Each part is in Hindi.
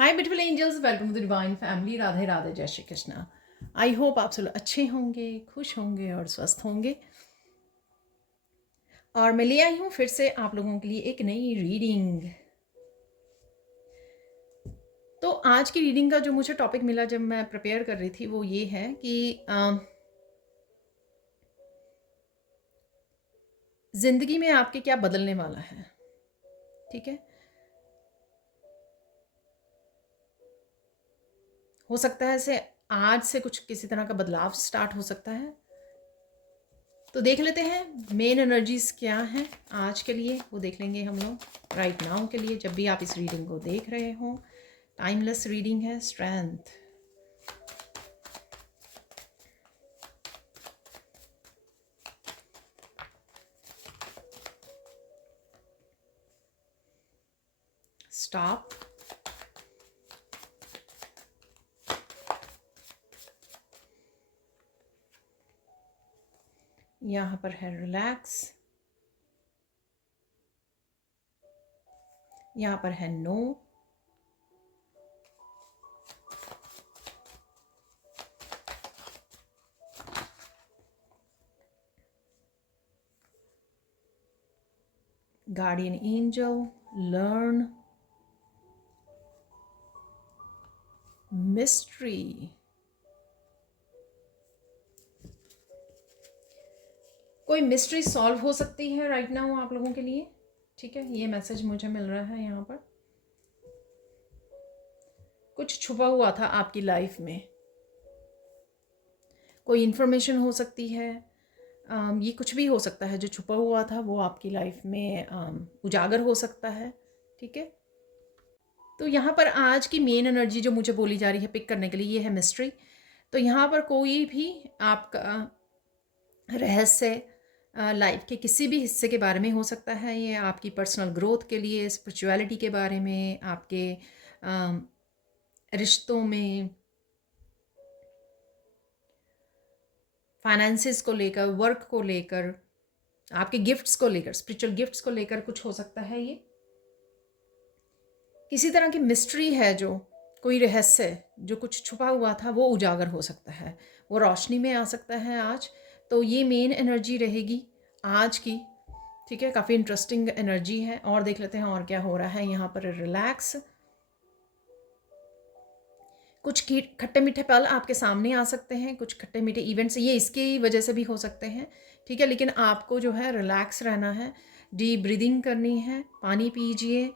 Hi beautiful angels, welcome to the divine family. Radhe Radhe, जय श्री कृष्णा। आई होप आप सब अच्छे होंगे, खुश होंगे और स्वस्थ होंगे। और मैं ले आई हूँ फिर से आप लोगों के लिए एक नई रीडिंग। तो आज की रीडिंग का जो मुझे टॉपिक मिला जब मैं प्रिपेयर कर रही थी वो ये है कि ज़िंदगी में आपके क्या बदलने वाला है। ठीक है, हो सकता है ऐसे आज से कुछ किसी तरह का बदलाव स्टार्ट हो सकता है। तो देख लेते हैं मेन एनर्जीज क्या हैं आज के लिए, वो देख लेंगे हम लोग राइट नाउ के लिए। जब भी आप इस रीडिंग को देख रहे हो, टाइमलेस रीडिंग है। स्ट्रेंथ, स्टॉप, यहाँ पर है रिलैक्स, यहाँ पर है no, guardian angel, learn, mystery. कोई मिस्ट्री सॉल्व हो सकती है राइट नाउ आप लोगों के लिए। ठीक है, ये मैसेज मुझे मिल रहा है। यहाँ पर कुछ छुपा हुआ था आपकी लाइफ में, कोई इन्फॉर्मेशन हो सकती है। ये कुछ भी हो सकता है जो छुपा हुआ था वो आपकी लाइफ में उजागर हो सकता है। ठीक है, तो यहाँ पर आज की मेन एनर्जी जो मुझे बोली जा रही है पिक करने के लिए, ये है मिस्ट्री। तो यहाँ पर कोई भी आपका रहस्य लाइफ के किसी भी हिस्से के बारे में हो सकता है। ये आपकी पर्सनल ग्रोथ के लिए, स्पिरिचुअलिटी के बारे में, आपके रिश्तों में, फाइनेंसिस को लेकर, वर्क को लेकर, आपके गिफ्ट्स को लेकर, स्पिरिचुअल गिफ्ट्स को लेकर कुछ हो सकता है। ये किसी तरह की मिस्ट्री है, जो कोई रहस्य जो कुछ छुपा हुआ था वो उजागर हो सकता है, वो रोशनी में आ सकता है आज। तो ये मेन एनर्जी रहेगी आज की। ठीक है, काफ़ी इंटरेस्टिंग एनर्जी है। और देख लेते हैं और क्या हो रहा है यहाँ पर। रिलैक्स, कुछ खट्टे मीठे पल आपके सामने आ सकते हैं, कुछ खट्टे मीठे इवेंट्स ये इसकी वजह से भी हो सकते हैं। ठीक है, लेकिन आपको जो है रिलैक्स रहना है, डीप ब्रीदिंग करनी है, पानी पीजिए।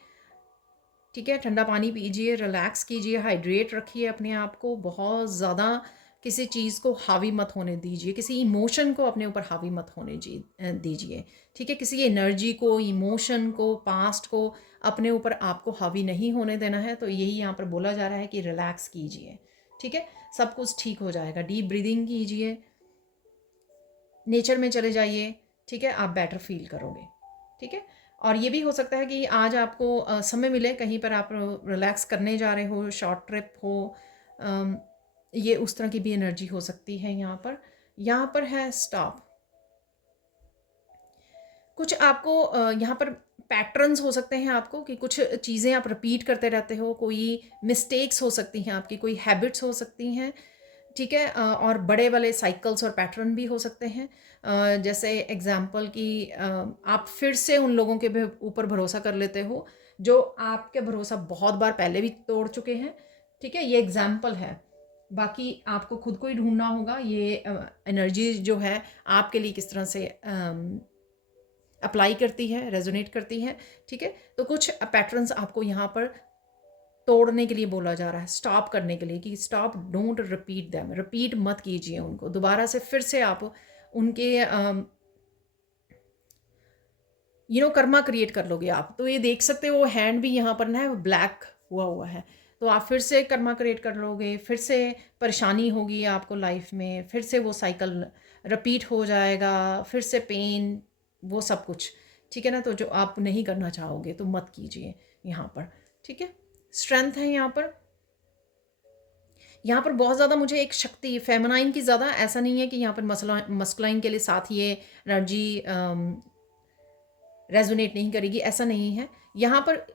ठीक है, ठंडा पानी पीजिए, रिलैक्स कीजिए, हाइड्रेट रखिए अपने आप को। बहुत ज़्यादा किसी चीज़ को हावी मत होने दीजिए, किसी इमोशन को अपने ऊपर हावी मत होने दीजिए। ठीक है, किसी एनर्जी को, इमोशन को, पास्ट को अपने ऊपर आपको हावी नहीं होने देना है। तो यही यहाँ पर बोला जा रहा है कि रिलैक्स कीजिए। ठीक है, सब कुछ ठीक हो जाएगा। डीप ब्रीदिंग कीजिए, नेचर में चले जाइए। ठीक है, आप बेटर फील करोगे। ठीक है, और ये भी हो सकता है कि आज आपको समय मिले, कहीं पर आप रिलैक्स करने जा रहे हो, शॉर्ट ट्रिप हो, ये उस तरह की भी एनर्जी हो सकती है। यहाँ पर है स्टॉप। कुछ आपको यहाँ पर पैटर्न्स हो सकते हैं आपको, कि कुछ चीज़ें आप रिपीट करते रहते हो, कोई मिस्टेक्स हो सकती हैं आपकी, कोई हैबिट्स हो सकती हैं। ठीक है, और बड़े वाले साइकिल्स और पैटर्न भी हो सकते हैं। जैसे एग्जाम्पल कि आप फिर से उन लोगों के ऊपर भरोसा कर लेते हो जो आपके भरोसा बहुत बार पहले भी तोड़ चुके हैं। ठीक है, ये एग्जाम्पल है, बाकी आपको खुद को ही ढूंढना होगा ये एनर्जी जो है आपके लिए किस तरह से अप्लाई करती है, रेजोनेट करती है। ठीक है, तो कुछ पैटर्न्स आपको यहाँ पर तोड़ने के लिए बोला जा रहा है, स्टॉप करने के लिए, कि stop, don't repeat them, repeat मत कीजिए उनको दोबारा से। फिर से आप उनके कर्मा क्रिएट कर लोगे आप। तो ये देख सकते हो, वो हैंड भी यहाँ पर ना ब्लैक हुआ हुआ है। तो आप फिर से कर्मा क्रिएट कर लोगे, फिर से परेशानी होगी आपको लाइफ में, फिर से वो साइकिल रिपीट हो जाएगा, फिर से पेन, वो सब कुछ। ठीक है ना, तो जो आप नहीं करना चाहोगे तो मत कीजिए यहाँ पर। ठीक है, स्ट्रेंथ है यहाँ पर। यहाँ पर बहुत ज़्यादा मुझे एक शक्ति, फेमिनाइन की ज़्यादा, ऐसा नहीं है कि यहाँ पर मस्कुलाइन के लिए साथ ये एनर्जी रेजोनेट नहीं करेगी, ऐसा नहीं है। यहाँ पर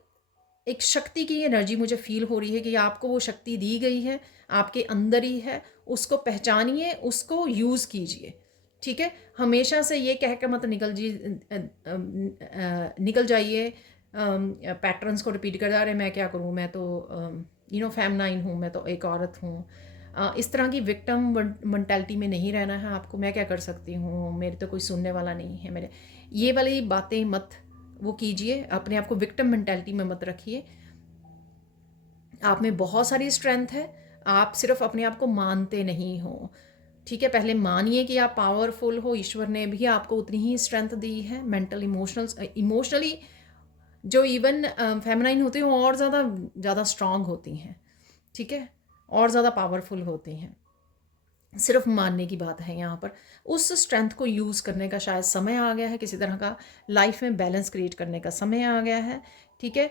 एक शक्ति की एनर्जी मुझे फ़ील हो रही है कि आपको वो शक्ति दी गई है, आपके अंदर ही है, उसको पहचानिए, उसको यूज़ कीजिए, ठीक है? हमेशा से ये कह के मत निकल जाइए पैटर्न्स को रिपीट कर, अरे मैं क्या करूँ, मैं तो फेमिनाइन हूँ, मैं तो एक औरत हूँ। इस तरह की विक्टिम मेंटालिटी में नहीं रहना है आपको, मैं क्या कर सकती हूँ, मेरे तो कोई सुनने वाला नहीं है, मेरे ये वाली बातें मत वो कीजिए, अपने आप को विक्टिम मेंटालिटी में मत रखिए। आप में बहुत सारी स्ट्रेंथ है, आप सिर्फ अपने आप को मानते नहीं हो, ठीक है? पहले मानिए कि आप पावरफुल हो, ईश्वर ने भी आपको उतनी ही स्ट्रेंथ दी है, मेंटल इमोशनली जो इवन फेमिनाइन होती हैं वो और ज़्यादा ज़्यादा स्ट्रांग होती हैं, ठीक है? और ज़्यादा पावरफुल होती हैं। सिर्फ मानने की बात है यहाँ पर। उस स्ट्रेंथ को यूज़ करने का शायद समय आ गया है, किसी तरह का लाइफ में बैलेंस क्रिएट करने का समय आ गया है, ठीक है?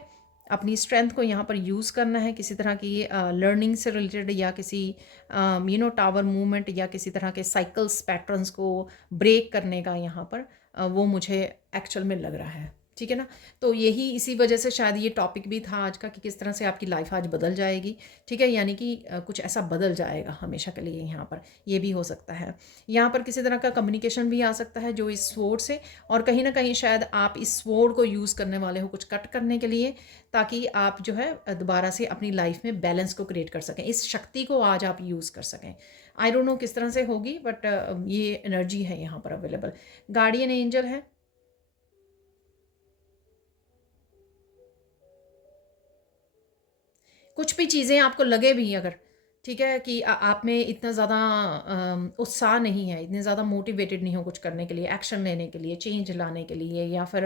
अपनी स्ट्रेंथ को यहाँ पर यूज़ करना है किसी तरह की लर्निंग से रिलेटेड, या किसी टावर मूवमेंट, या किसी तरह के साइकिल्स पैटर्न्स को ब्रेक करने का यहाँ पर वो मुझे एक्चुअल में लग रहा है, ठीक है ना? तो यही इसी वजह से शायद ये टॉपिक भी था आज का कि किस तरह से आपकी लाइफ आज बदल जाएगी, ठीक है? यानी कि कुछ ऐसा बदल जाएगा हमेशा के लिए यहाँ पर, ये भी हो सकता है। यहाँ पर किसी तरह का कम्युनिकेशन भी आ सकता है जो इस स्वॉर्ड से, और कहीं न कहीं शायद आप इस स्वॉर्ड को यूज़ करने वाले हो कुछ कट करने के लिए, ताकि आप जो है दोबारा से अपनी लाइफ में बैलेंस को क्रिएट कर सकें। इस शक्ति को आज आप यूज़ कर सकें। आई डोंट नो किस तरह से होगी, बट ये एनर्जी है यहाँ पर अवेलेबल। गार्डियन एंजल है। कुछ भी चीज़ें आपको लगे भी अगर, ठीक है, कि आप में इतना ज़्यादा उत्साह नहीं है, इतने ज़्यादा मोटिवेटेड नहीं हो कुछ करने के लिए, एक्शन लेने के लिए, चेंज लाने के लिए, या फिर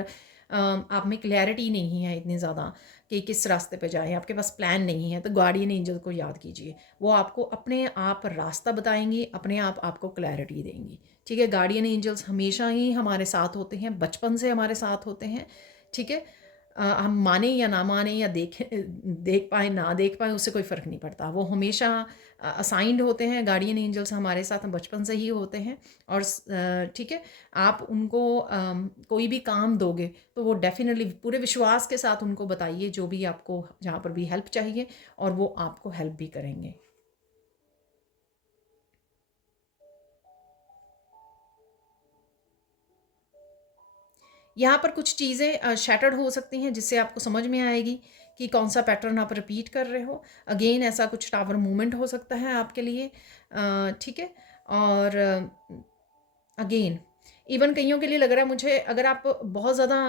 आप में क्लैरिटी नहीं है इतनी ज़्यादा कि किस रास्ते पे जाएँ, आपके पास प्लान नहीं है, तो गार्डियन एंजल को याद कीजिए। वो आपको अपने आप रास्ता बताएँगी, अपने आप आपको क्लैरिटी देंगी, ठीक है? गार्डियन एंजल्स हमेशा ही हमारे साथ होते हैं, बचपन से हमारे साथ होते हैं, ठीक है? हम माने या ना माने, या देख पाएँ ना देख पाएँ, उससे कोई फ़र्क नहीं पड़ता। वो हमेशा असाइन्ड होते हैं, गार्डियन एंजल्स हमारे साथ बचपन से ही होते हैं। और ठीक है, आप उनको कोई भी काम दोगे तो वो डेफ़िनेटली पूरे विश्वास के साथ उनको बताइए जो भी आपको जहाँ पर भी हेल्प चाहिए, और वो आपको हेल्प भी करेंगे। यहाँ पर कुछ चीज़ें शैटर्ड हो सकती हैं, जिससे आपको समझ में आएगी कि कौन सा पैटर्न आप रिपीट कर रहे हो। अगेन ऐसा कुछ टावर मूवमेंट हो सकता है आपके लिए, ठीक है? और अगेन इवन कईयों के लिए लग रहा है मुझे, अगर आप बहुत ज़्यादा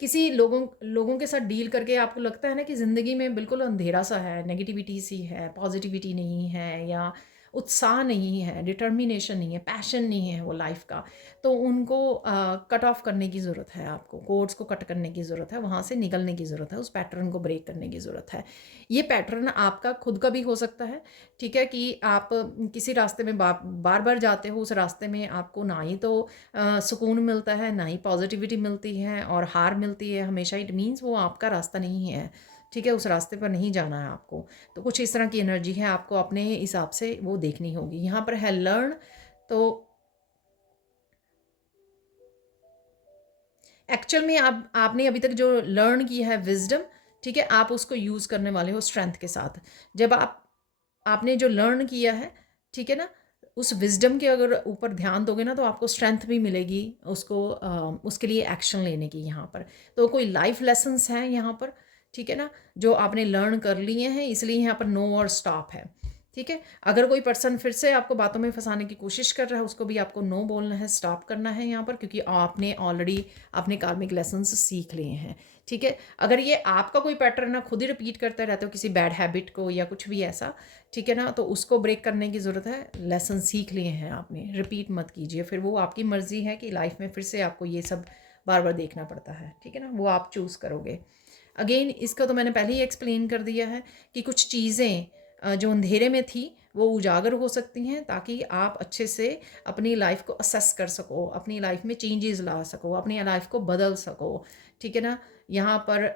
किसी लोगों लोगों के साथ डील करके आपको लगता है ना कि ज़िंदगी में बिल्कुल अंधेरा सा है, नेगेटिविटी सी है, पॉजिटिविटी नहीं है, या उत्साह नहीं है, डिटर्मिनेशन नहीं है, पैशन नहीं है वो लाइफ का, तो उनको कट ऑफ करने की ज़रूरत है आपको, कोर्ड्स को कट करने की ज़रूरत है, वहाँ से निकलने की ज़रूरत है, उस पैटर्न को ब्रेक करने की ज़रूरत है। ये पैटर्न आपका खुद का भी हो सकता है, ठीक है, कि आप किसी रास्ते में बार बार जाते हो, उस रास्ते में आपको ना ही तो सुकून मिलता है, ना ही पॉजिटिविटी मिलती है, और हार मिलती है हमेशा, इट मीन्स वो आपका रास्ता नहीं है, ठीक है? उस रास्ते पर नहीं जाना है आपको। तो कुछ इस तरह की एनर्जी है, आपको अपने हिसाब से वो देखनी होगी। यहाँ पर है लर्न, तो एक्चुअल में आपने अभी तक जो लर्न किया है विज़डम, ठीक है? आप उसको यूज़ करने वाले हो स्ट्रेंथ के साथ। जब आपने जो लर्न किया है, ठीक है ना? उस विज़डम के अगर ऊपर ध्यान दोगे ना, तो आपको स्ट्रेंथ भी मिलेगी उसको उसके लिए एक्शन लेने की यहाँ पर। तो कोई लाइफ लेसन्स हैं यहाँ पर, ठीक है ना? जो आपने लर्न कर लिए हैं, इसलिए यहाँ पर नो और स्टॉप है, ठीक है? अगर कोई पर्सन फिर से आपको बातों में फँसाने की कोशिश कर रहा है, उसको भी आपको नो बोलना है, स्टॉप करना है यहाँ पर, क्योंकि आपने ऑलरेडी अपने कार्मिक लेसन्स सीख लिए हैं, ठीक है? अगर ये आपका कोई पैटर्न ना खुद ही रिपीट करते रहते हो किसी बैड हैबिट को या कुछ भी ऐसा, ठीक है ना? तो उसको ब्रेक करने की ज़रूरत है, लेसन सीख लिए हैं आपने, रिपीट मत कीजिए, फिर वो आपकी मर्ज़ी है कि लाइफ में फिर से आपको ये सब बार-बार देखना पड़ता है, ठीक है ना? वो आप चूज़ करोगे। अगेन इसका तो मैंने पहले ही एक्सप्लेन कर दिया है कि कुछ चीज़ें जो अंधेरे में थी वो उजागर हो सकती हैं, ताकि आप अच्छे से अपनी लाइफ को असेस कर सको, अपनी लाइफ में चेंजेस ला सको, अपनी लाइफ को बदल सको, ठीक है ना? यहाँ पर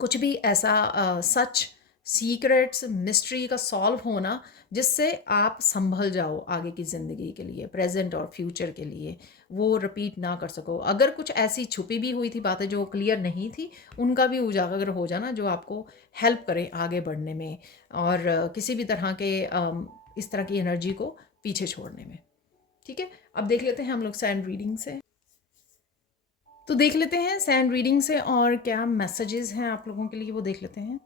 कुछ भी ऐसा सच सीक्रेट्स, मिस्ट्री का सॉल्व होना, जिससे आप संभल जाओ आगे की ज़िंदगी के लिए, प्रेजेंट और फ्यूचर के लिए, वो रिपीट ना कर सको। अगर कुछ ऐसी छुपी भी हुई थी बातें जो क्लियर नहीं थी, उनका भी उजागर हो जाना, जो आपको हेल्प करे आगे बढ़ने में और किसी भी तरह के इस तरह की एनर्जी को पीछे छोड़ने में। ठीक है, अब देख लेते हैं हम लोग सैंड रीडिंग से। तो देख लेते हैं सैंड रीडिंग से और क्या मैसेजेस हैं आप लोगों के लिए, वो देख लेते हैं।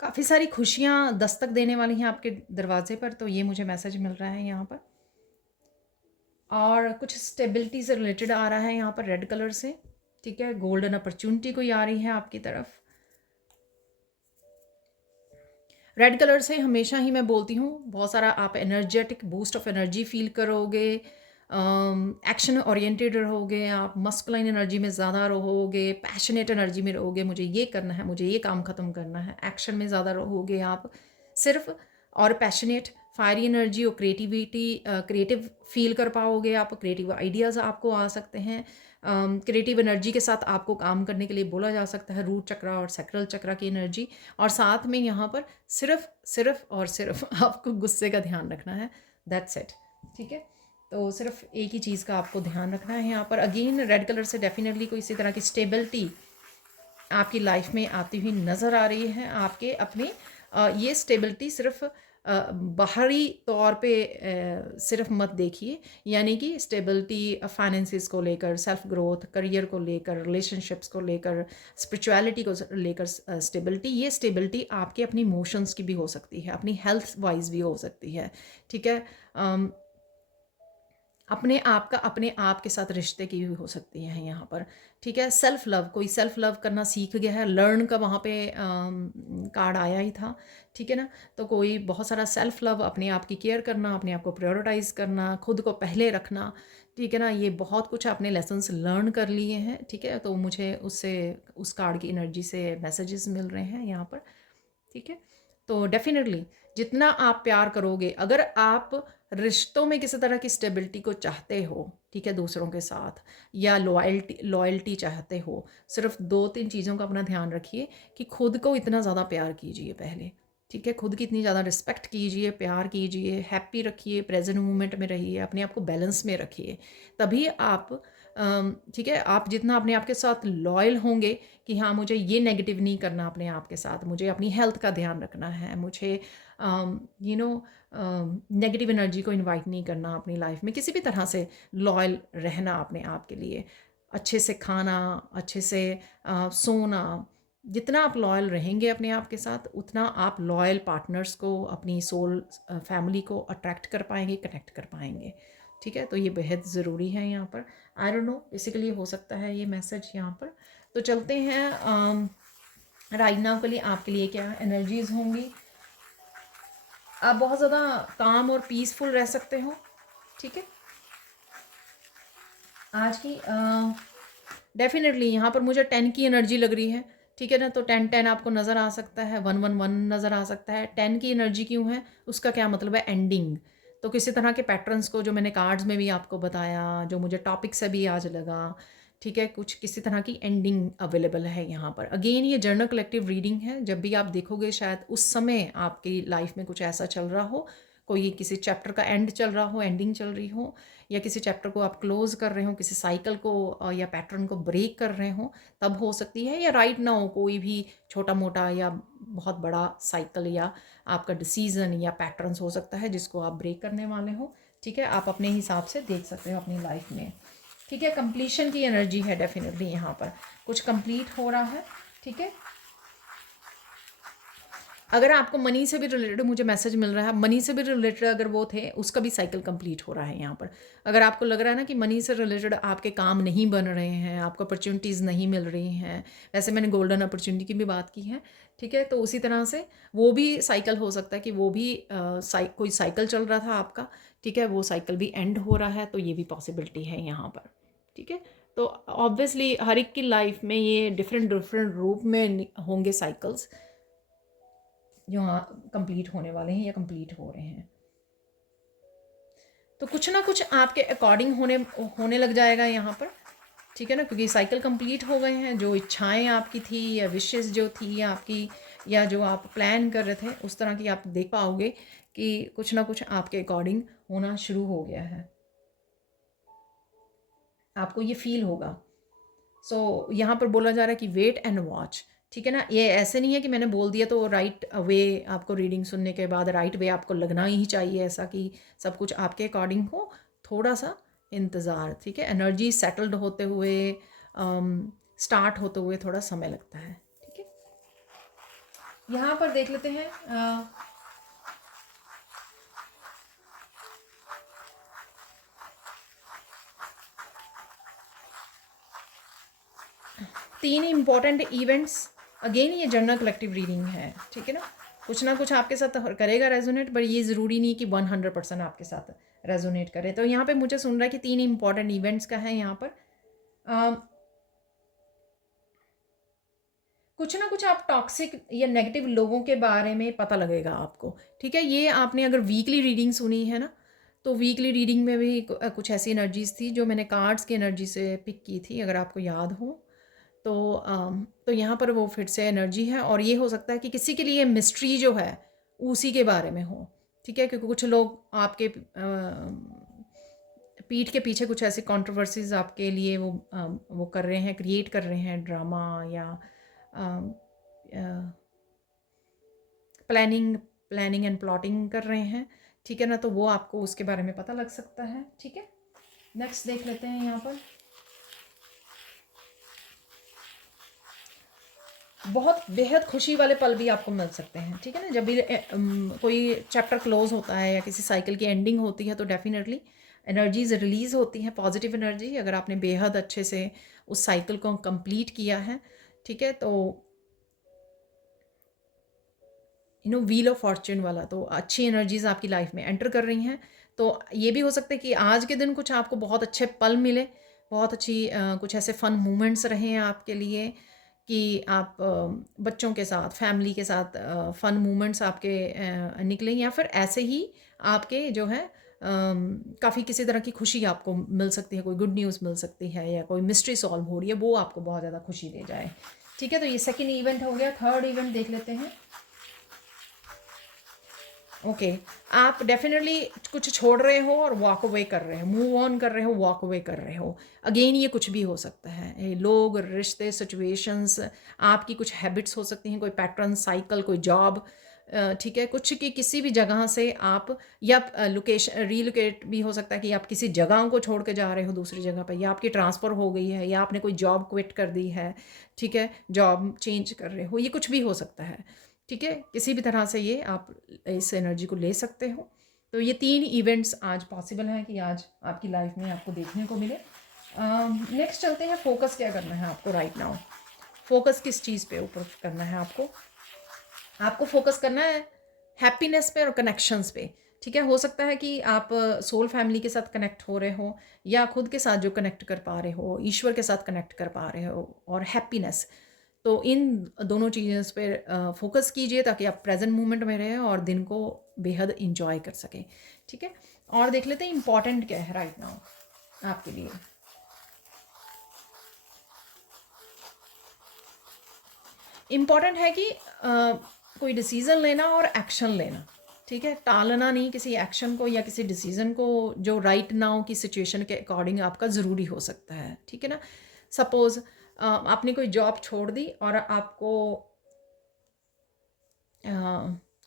काफ़ी सारी खुशियाँ दस्तक देने वाली हैं आपके दरवाजे पर, तो ये मुझे मैसेज मिल रहा है यहाँ पर। और कुछ स्टेबिलिटी से रिलेटेड आ रहा है यहाँ पर रेड कलर से। ठीक है, गोल्डन अपॉर्चुनिटी कोई आ रही है आपकी तरफ। रेड कलर से हमेशा ही मैं बोलती हूँ बहुत सारा आप energetic boost of energy feel करोगे, एक्शन ओरिएंटेड रहोगे, आप मस्कुलाइन एनर्जी में ज़्यादा रहोगे, पैशनेट एनर्जी में रहोगे, मुझे ये करना है, मुझे ये काम ख़त्म करना है, एक्शन में ज़्यादा रहोगे आप सिर्फ। और पैशनेट फायरी एनर्जी और क्रिएटिविटी, क्रिएटिव फील कर पाओगे आप, क्रिएटिव आइडियाज़ आपको आ सकते हैं। क्रिएटिव एनर्जी के साथ आपको काम करने के लिए बोला जा सकता है, रूट चक्रा और सैक्रल चक्रा की एनर्जी। और साथ में यहाँ पर सिर्फ सिर्फ और सिर्फ आपको गुस्से का ध्यान रखना है, दैट्स इट। ठीक है, तो सिर्फ एक ही चीज़ का आपको ध्यान रखना है यहाँ पर। अगेन रेड कलर से डेफिनेटली कोई इसी तरह की स्टेबिलिटी आपकी लाइफ में आती हुई नज़र आ रही है आपके अपने। ये स्टेबिलिटी सिर्फ बाहरी तौर पे सिर्फ मत देखिए, यानी कि स्टेबिलिटी फाइनेंसिस को लेकर, सेल्फ ग्रोथ, करियर को लेकर, रिलेशनशिप्स को लेकर, स्पिरिचुअलिटी को लेकर स्टेबिलिटी। ये स्टेबिलिटी आपके अपनी इमोशंस की भी हो सकती है, अपनी हेल्थ वाइज भी हो सकती है। ठीक है, अपने आप का अपने आप के साथ रिश्ते की भी हो सकती है यहाँ पर। ठीक है, सेल्फ लव, कोई सेल्फ लव करना सीख गया है, लर्न का वहाँ पे कार्ड आया ही था। ठीक है ना, तो कोई बहुत सारा सेल्फ लव, अपने आप की केयर करना, अपने आप को प्रायोरिटाइज करना, खुद को पहले रखना। ठीक है ना, ये बहुत कुछ आपने लेसन्स लर्न कर लिए हैं। ठीक है, तो मुझे उससे, उस कार्ड की एनर्जी से मैसेजेस मिल रहे हैं यहाँ पर। ठीक है, तो डेफिनेटली जितना आप प्यार करोगे, अगर आप रिश्तों में किसी तरह की स्टेबिलिटी को चाहते हो, ठीक है, दूसरों के साथ, या लॉयल्टी चाहते हो, सिर्फ 2-3 चीज़ों का अपना ध्यान रखिए कि खुद को इतना ज़्यादा प्यार कीजिए पहले। ठीक है, खुद की इतनी ज़्यादा रिस्पेक्ट कीजिए, प्यार कीजिए, हैप्पी रखिए, प्रेजेंट मोमेंट में रहिए, अपने आप को बैलेंस में रखिए। तभी आप ठीक है, आप जितना अपने आप के साथ लॉयल होंगे कि हाँ, मुझे ये नेगेटिव नहीं करना अपने आप के साथ, मुझे अपनी हेल्थ का ध्यान रखना है, मुझे यू नो नेगेटिव एनर्जी को इनवाइट नहीं करना अपनी लाइफ में, किसी भी तरह से लॉयल रहना अपने आप के लिए, अच्छे से खाना, अच्छे से सोना। जितना आप लॉयल रहेंगे अपने आप के साथ, उतना आप लॉयल पार्टनर्स को, अपनी सोल फैमिली को अट्रैक्ट कर पाएंगे, कनेक्ट कर पाएंगे। ठीक है, तो ये बेहद ज़रूरी है यहाँ पर। आई डोंट नो, बेसिकली हो सकता है ये मैसेज यहाँ पर। तो चलते हैं राइट नाउ के लिए आपके लिए क्या एनर्जीज होंगी। आप बहुत ज़्यादा काम और पीसफुल रह सकते हो। ठीक है, आज की डेफिनेटली यहाँ पर मुझे 10 की एनर्जी लग रही है। ठीक है ना, तो 10-10 आपको नज़र आ सकता है, 1-1-1 नज़र आ सकता है। 10 की एनर्जी क्यों है, उसका क्या मतलब है, एंडिंग। तो किसी तरह के पैटर्न्स को, जो मैंने कार्ड्स में भी आपको बताया, जो मुझे टॉपिक से भी आज लगा, ठीक है, कुछ किसी तरह की एंडिंग अवेलेबल है यहाँ पर। अगेन ये जर्नल कलेक्टिव रीडिंग है, जब भी आप देखोगे शायद उस समय आपकी लाइफ में कुछ ऐसा चल रहा हो, कोई किसी चैप्टर का एंड चल रहा हो, एंडिंग चल रही हो, या किसी चैप्टर को आप क्लोज कर रहे हो, किसी साइकिल को या पैटर्न को ब्रेक कर रहे हो, तब हो सकती है। या राइट नाउ कोई भी छोटा मोटा या बहुत बड़ा साइकिल या आपका डिसीजन या पैटर्न्स हो सकता है जिसको आप ब्रेक करने वाले हो। ठीक है, आप अपने हिसाब से देख सकते हो अपनी लाइफ में। ठीक है, कंप्लीशन की एनर्जी है डेफिनेटली यहाँ पर, कुछ कंप्लीट हो रहा है। ठीक है, अगर आपको मनी से भी रिलेटेड मुझे मैसेज मिल रहा है, मनी से भी रिलेटेड अगर वो थे, उसका भी साइकिल कंप्लीट हो रहा है यहाँ पर। अगर आपको लग रहा है ना कि मनी से रिलेटेड आपके काम नहीं बन रहे हैं, आपको अपॉर्चुनिटीज़ नहीं मिल रही हैं, वैसे मैंने गोल्डन अपॉर्चुनिटी की भी बात की है। ठीक है, तो उसी तरह से वो भी साइकिल हो सकता है कि वो भी कोई साइकिल चल रहा था आपका। ठीक है, वो साइकिल भी एंड हो रहा है, तो ये भी पॉसिबिलिटी है यहाँ पर। ठीक है, तो ऑब्वियसली हर एक की लाइफ में ये डिफरेंट डिफरेंट रूप में होंगे साइकिल्स जो कंप्लीट होने वाले हैं या कंप्लीट हो रहे हैं। तो कुछ ना कुछ आपके अकॉर्डिंग होने लग जाएगा यहाँ पर। ठीक है ना, क्योंकि साइकिल कंप्लीट हो गए हैं। जो इच्छाएं आपकी थी या विशेस जो थी आपकी, या जो आप प्लान कर रहे थे, उस तरह की आप देख पाओगे कि कुछ ना कुछ आपके अकॉर्डिंग होना शुरू हो गया है, आपको ये फील होगा। सो यहाँ पर बोला जा रहा है कि वेट एंड वॉच। ठीक है ना, ये ऐसे नहीं है कि मैंने बोल दिया तो राइट वे आपको रीडिंग सुनने के बाद राइट वे आपको लगना ही चाहिए ऐसा कि सब कुछ आपके अकॉर्डिंग हो। थोड़ा सा इंतज़ार, ठीक है, एनर्जी सेटल्ड होते हुए, स्टार्ट होते हुए थोड़ा समय लगता है। ठीक है, यहाँ पर देख लेते हैं। 3 इम्पॉर्टेंट इवेंट्स। अगेन ये जनरल कलेक्टिव रीडिंग है, ठीक है ना कुछ आपके साथ करेगा रेजोनेट, पर ये ज़रूरी नहीं कि 100% आपके साथ रेजोनेट करे। तो यहाँ पे मुझे सुन रहा है कि 3 इम्पॉर्टेंट इवेंट्स का है यहाँ पर। कुछ ना कुछ आप टॉक्सिक या नेगेटिव लोगों के बारे में पता लगेगा आपको। ठीक है, ये आपने अगर वीकली रीडिंग सुनी है ना, तो वीकली रीडिंग में भी कुछ ऐसी एनर्जीज थी जो मैंने कार्ड्स की एनर्जी से पिक की थी, अगर आपको याद हो तो यहाँ पर वो फिर से एनर्जी है। और ये हो सकता है कि किसी के लिए मिस्ट्री जो है उसी के बारे में हो। ठीक है, क्योंकि कुछ लोग आपके पीठ के पीछे कुछ ऐसी कंट्रोवर्सीज आपके लिए वो कर रहे हैं, क्रिएट कर रहे हैं ड्रामा या प्लानिंग एंड प्लॉटिंग कर रहे हैं। ठीक है ना, तो वो आपको उसके बारे में पता लग सकता है। ठीक है, नेक्स्ट देख लेते हैं। यहाँ पर बहुत बेहद खुशी वाले पल भी आपको मिल सकते हैं। ठीक है ना, जब भी कोई चैप्टर क्लोज होता है या किसी साइकिल की एंडिंग होती है तो डेफिनेटली एनर्जीज रिलीज़ होती हैं, पॉजिटिव एनर्जी, अगर आपने बेहद अच्छे से उस साइकिल को कंप्लीट किया है। ठीक है, तो व्हील ऑफ फॉर्च्यून वाला, तो अच्छी एनर्जीज आपकी लाइफ में एंटर कर रही हैं। तो ये भी हो सकता है कि आज के दिन कुछ आपको बहुत अच्छे पल मिले, बहुत अच्छी कुछ ऐसे फन मोमेंट्स रहे हैं आपके लिए कि आप बच्चों के साथ, फैमिली के साथ फन मोमेंट्स आपके निकले, या फिर ऐसे ही आपके जो है काफ़ी किसी तरह की खुशी आपको मिल सकती है, कोई गुड न्यूज़ मिल सकती है, या कोई मिस्ट्री सॉल्व हो रही है, वो आपको बहुत ज़्यादा खुशी दे जाए। ठीक है, तो ये सेकेंड इवेंट हो गया। थर्ड इवेंट देख लेते हैं। ओके, आप डेफिनेटली कुछ छोड़ रहे हो और वॉक अवे कर रहे हो, मूव ऑन कर रहे हो, वॉक अवे कर रहे हो। अगेन ये कुछ भी हो सकता है, ये लोग, रिश्ते, सिचुएशंस, आपकी कुछ हैबिट्स हो सकती हैं, कोई पैटर्न, साइकिल, कोई जॉब। ठीक है, कुछ की किसी भी जगह से आप, या लोकेशन रीलोकेट भी हो सकता है कि आप किसी जगह को छोड़ के जा रहे हो दूसरी जगह पर, या आपकी ट्रांसफ़र हो गई है, या आपने कोई जॉब क्विट कर दी है। ठीक है, जॉब चेंज कर रहे हो, ये कुछ भी हो सकता है। ठीक है, किसी भी तरह से ये आप इस एनर्जी को ले सकते हो। तो ये 3 इवेंट्स आज पॉसिबल हैं कि आज आपकी लाइफ में आपको देखने को मिले। नेक्स्ट चलते हैं, फोकस क्या करना है आपको राइट नाउ। फोकस किस चीज़ पे ऊपर करना है आपको फोकस करना है हैप्पीनेस पे और कनेक्शंस पे। ठीक है, हो सकता है कि आप सोल फैमिली के साथ कनेक्ट हो रहे हो, या खुद के साथ जो कनेक्ट कर पा रहे हो, ईश्वर के साथ कनेक्ट कर पा रहे हो, और हैप्पीनेस। तो इन दोनों चीज़ों पे फोकस कीजिए ताकि आप प्रेजेंट मोमेंट में रहें और दिन को बेहद इंजॉय कर सकें। ठीक है, और देख लेते हैं इम्पॉर्टेंट क्या है राइट नाउ आपके लिए। इम्पॉर्टेंट है कि कोई डिसीज़न लेना और एक्शन लेना। ठीक है, टालना नहीं किसी एक्शन को या किसी डिसीज़न को जो राइट नाउ की सिचुएशन के अकॉर्डिंग आपका ज़रूरी हो सकता है। ठीक है ना, सपोज़ आपने कोई जॉब छोड़ दी और आपको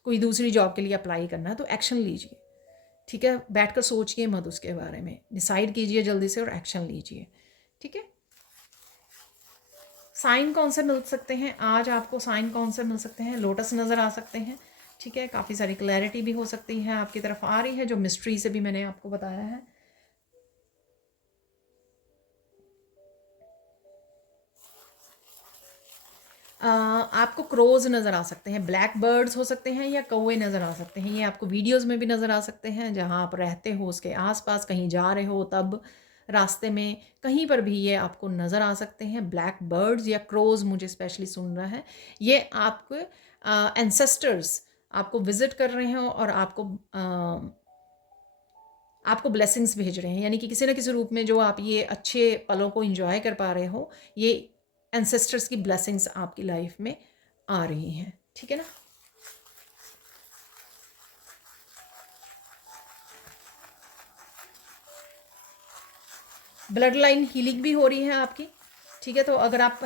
कोई दूसरी जॉब के लिए अप्लाई करना है, तो एक्शन लीजिए। ठीक है, बैठकर सोचिए मत उसके बारे में, डिसाइड कीजिए जल्दी से और एक्शन लीजिए। ठीक है, साइन कौन से मिल सकते हैं आज आपको? साइन कौन से मिल सकते हैं? लोटस नज़र आ सकते हैं। ठीक है, काफ़ी सारी क्लैरिटी भी हो सकती है आपकी तरफ आ रही है, जो मिस्ट्री से भी मैंने आपको बताया है। आपको क्रोज नज़र आ सकते हैं, ब्लैक बर्ड्स हो सकते हैं, या कौवे नज़र आ सकते हैं। ये आपको वीडियोस में भी नज़र आ सकते हैं, जहाँ आप रहते हो उसके आसपास, कहीं जा रहे हो तब, रास्ते में, कहीं पर भी ये आपको नज़र आ सकते हैं। ब्लैक बर्ड्स या क्रोज मुझे स्पेशली सुन रहा है। ये आपके एंसेस्टर्स आपको विजिट कर रहे हैं और आपको आपको ब्लेसिंग्स भेज रहे हैं, यानी कि किसी न किसी रूप में जो आप ये अच्छे पलों को एंजॉय कर पा रहे हो, ये एंसेस्टर्स की ब्लेसिंग्स आपकी लाइफ में आ रही हैं, ठीक है ना। ब्लड लाइन हीलिंग भी हो रही है आपकी, ठीक है। तो अगर आप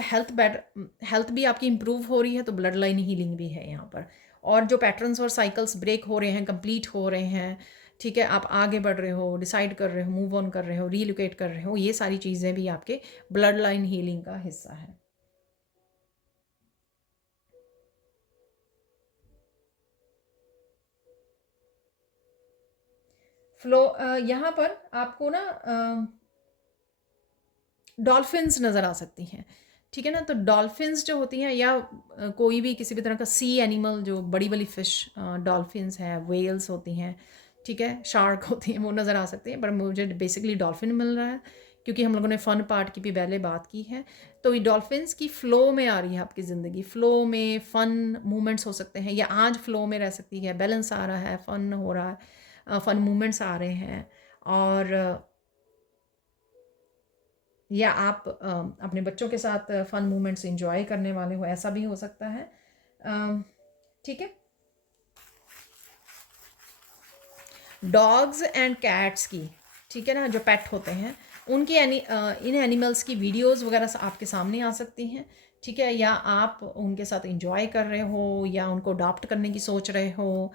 हेल्थ भी आपकी इम्प्रूव हो रही है तो ब्लड लाइन हीलिंग भी है यहाँ पर। और जो पैटर्न्स और साइकिल्स ब्रेक हो रहे हैं, कंप्लीट हो रहे हैं, ठीक है, आप आगे बढ़ रहे हो, डिसाइड कर रहे हो, मूव ऑन कर रहे हो, रीलोकेट कर रहे हो, ये सारी चीज़ें भी आपके ब्लड लाइन हीलिंग का हिस्सा है। फ्लो यहाँ पर आपको ना डॉल्फिन्स नज़र आ सकती हैं, ठीक है ना। तो डॉल्फिन्स जो होती हैं या कोई भी किसी भी तरह का सी एनिमल, जो बड़ी बड़ी फ़िश, डॉल्फिन्स हैं, वेल्स होती हैं, ठीक है, शार्क होती हैं, वो नज़र आ सकती हैं। पर मुझे बेसिकली डॉल्फिन मिल रहा है क्योंकि हम लोगों ने फ़न पार्ट की भी पहले बात की है। तो ये डॉल्फिन्स की फ़्लो में आ रही है आपकी ज़िंदगी, फ़्लो में फ़न मूवमेंट्स हो सकते हैं, या आज फ़्लो में रह सकती है, बैलेंस आ रहा है, फ़न हो रहा है, फ़न मूवमेंट्स आ रहे हैं। और या आप अपने बच्चों के साथ फ़न मोमेंट्स एंजॉय करने वाले हो, ऐसा भी हो सकता है, ठीक है। डॉग्स एंड कैट्स की, ठीक है ना, जो पेट होते हैं उनकी इन एनिमल्स की वीडियोस वगैरह आपके सामने आ सकती हैं, ठीक है। या आप उनके साथ एंजॉय कर रहे हो या उनको अडॉप्ट करने की सोच रहे हो,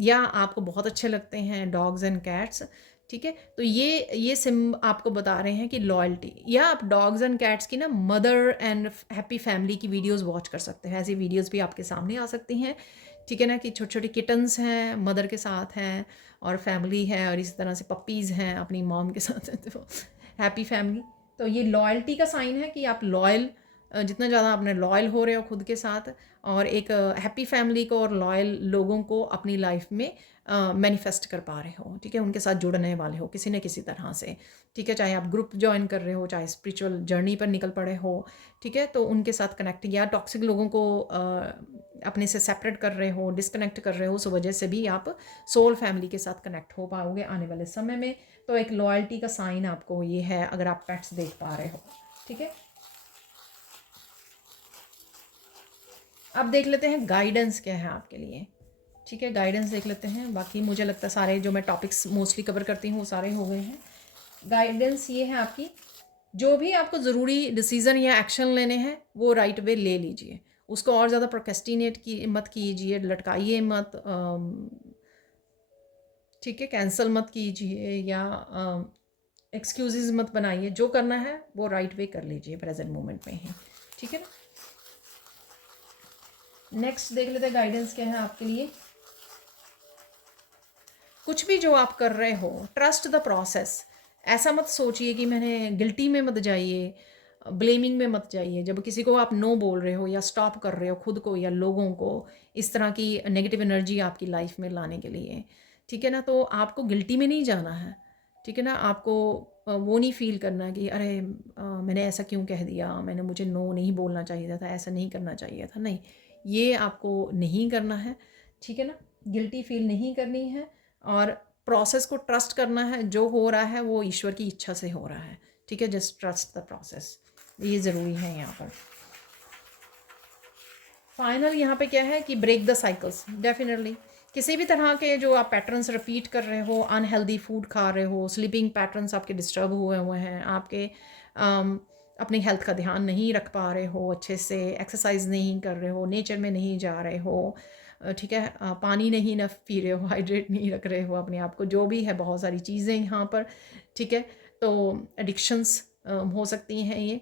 या आपको बहुत अच्छे लगते हैं डॉग्स एंड कैट्स, ठीक है। तो ये सिम आपको बता रहे हैं कि लॉयल्टी, या आप डॉग्स एंड कैट्स की ना मदर एंड हैप्पी फैमिली की वीडियोस वॉच कर सकते हैं। ऐसी वीडियोस भी आपके सामने आ सकती हैं, ठीक है ना, कि छोटे छोटे किटन्स हैं, मदर के साथ हैं और फैमिली है, और इस तरह से पप्पीज़ हैं अपनी मॉम के साथ हैं, तो हैप्पी फैमिली। तो ये लॉयल्टी का साइन है कि आप लॉयल, जितना ज़्यादा आपने लॉयल हो रहे हो खुद के साथ, और एक हैप्पी फैमिली को और लॉयल लोगों को अपनी लाइफ में मैनिफेस्ट कर पा रहे हो, ठीक है, उनके साथ जुड़ने वाले हो किसी न किसी तरह से, ठीक है। चाहे आप ग्रुप ज्वाइन कर रहे हो, चाहे स्पिरिचुअल जर्नी पर निकल पड़े हो, ठीक है, तो उनके साथ कनेक्ट, या टॉक्सिक लोगों को अपने से सेपरेट कर रहे हो, डिस्कनेक्ट कर रहे हो, उस वजह से भी आप सोल फैमिली के साथ कनेक्ट हो पाओगे आने वाले समय में। तो एक लॉयल्टी का साइन आपको ये है अगर आप पेट्स देख पा रहे हो, ठीक है। अब देख लेते हैं गाइडेंस क्या है आपके लिए, ठीक है, गाइडेंस देख लेते हैं। बाकी मुझे लगता है सारे जो मैं टॉपिक्स मोस्टली कवर करती हूँ वो सारे हो गए हैं। गाइडेंस ये है आपकी, जो भी आपको ज़रूरी डिसीज़न या एक्शन लेने हैं वो राइट वे ले लीजिए, उसको और ज़्यादा प्रोक्रेस्टिनेट की मत कीजिए, लटकाइए मत, ठीक है, कैंसिल मत कीजिए या एक्सक्यूजेज मत बनाइए। जो करना है वो राइट वे कर लीजिए प्रेजेंट मोमेंट में ही, ठीक है ना। नेक्स्ट देख लेते हैं गाइडेंस क्या है आपके लिए। कुछ भी जो आप कर रहे हो, ट्रस्ट द प्रोसेस। ऐसा मत सोचिए कि मैंने गिल्टी में मत जाइए, ब्लेमिंग में मत जाइए। जब किसी को आप नो बोल रहे हो या स्टॉप कर रहे हो खुद को या लोगों को इस तरह की नेगेटिव एनर्जी आपकी लाइफ में लाने के लिए, ठीक है ना, तो आपको गिल्टी में नहीं जाना है, ठीक है ना। आपको वो नहीं फील करना कि अरे मैंने ऐसा क्यों कह दिया, मैंने मुझे नो नहीं बोलना चाहिए था, ऐसा नहीं करना चाहिए था, नहीं, ये आपको नहीं करना है, ठीक है ना। गिल्टी फील नहीं करनी है, और प्रोसेस को ट्रस्ट करना है। जो हो रहा है वो ईश्वर की इच्छा से हो रहा है, ठीक है। जस्ट ट्रस्ट द प्रोसेस, ये ज़रूरी है यहाँ पर। फाइनल यहाँ पे क्या है कि ब्रेक द साइकिल्स। डेफिनेटली किसी भी तरह के जो आप पैटर्न्स रिपीट कर रहे हो, अनहेल्दी फूड खा रहे हो, स्लीपिंग पैटर्न्स आपके डिस्टर्ब हुए हैं, आपके अपनी हेल्थ का ध्यान नहीं रख पा रहे हो, अच्छे से एक्सरसाइज नहीं कर रहे हो, नेचर में नहीं जा रहे हो, ठीक है, पानी नहीं न पी रहे हो, हाइड्रेट नहीं रख रहे हो अपने आप को, जो भी है बहुत सारी चीज़ें यहाँ पर, ठीक है। तो एडिक्शंस हो सकती हैं ये,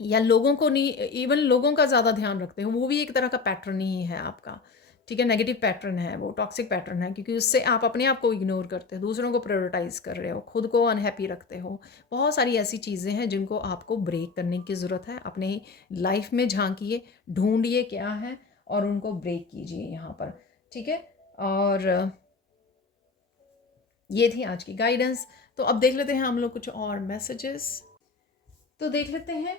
या लोगों को नहीं, इवन लोगों का ज़्यादा ध्यान रखते हो, वो भी एक तरह का पैटर्न ही है आपका, ठीक है। नेगेटिव पैटर्न है वो, टॉक्सिक पैटर्न है, क्योंकि उससे आप अपने आप को इग्नोर करते हो, दूसरों को प्रायोरिटाइज कर रहे हो, खुद को अनहैप्पी रखते हो। बहुत सारी ऐसी चीज़ें हैं जिनको आपको ब्रेक करने की ज़रूरत है। अपने लाइफ में झांकिए, ढूंढिए क्या है और उनको ब्रेक कीजिए यहाँ पर, ठीक है। और ये थी आज की गाइडेंस। तो अब देख लेते हैं हम लोग कुछ और मैसेजेस। तो देख लेते हैं।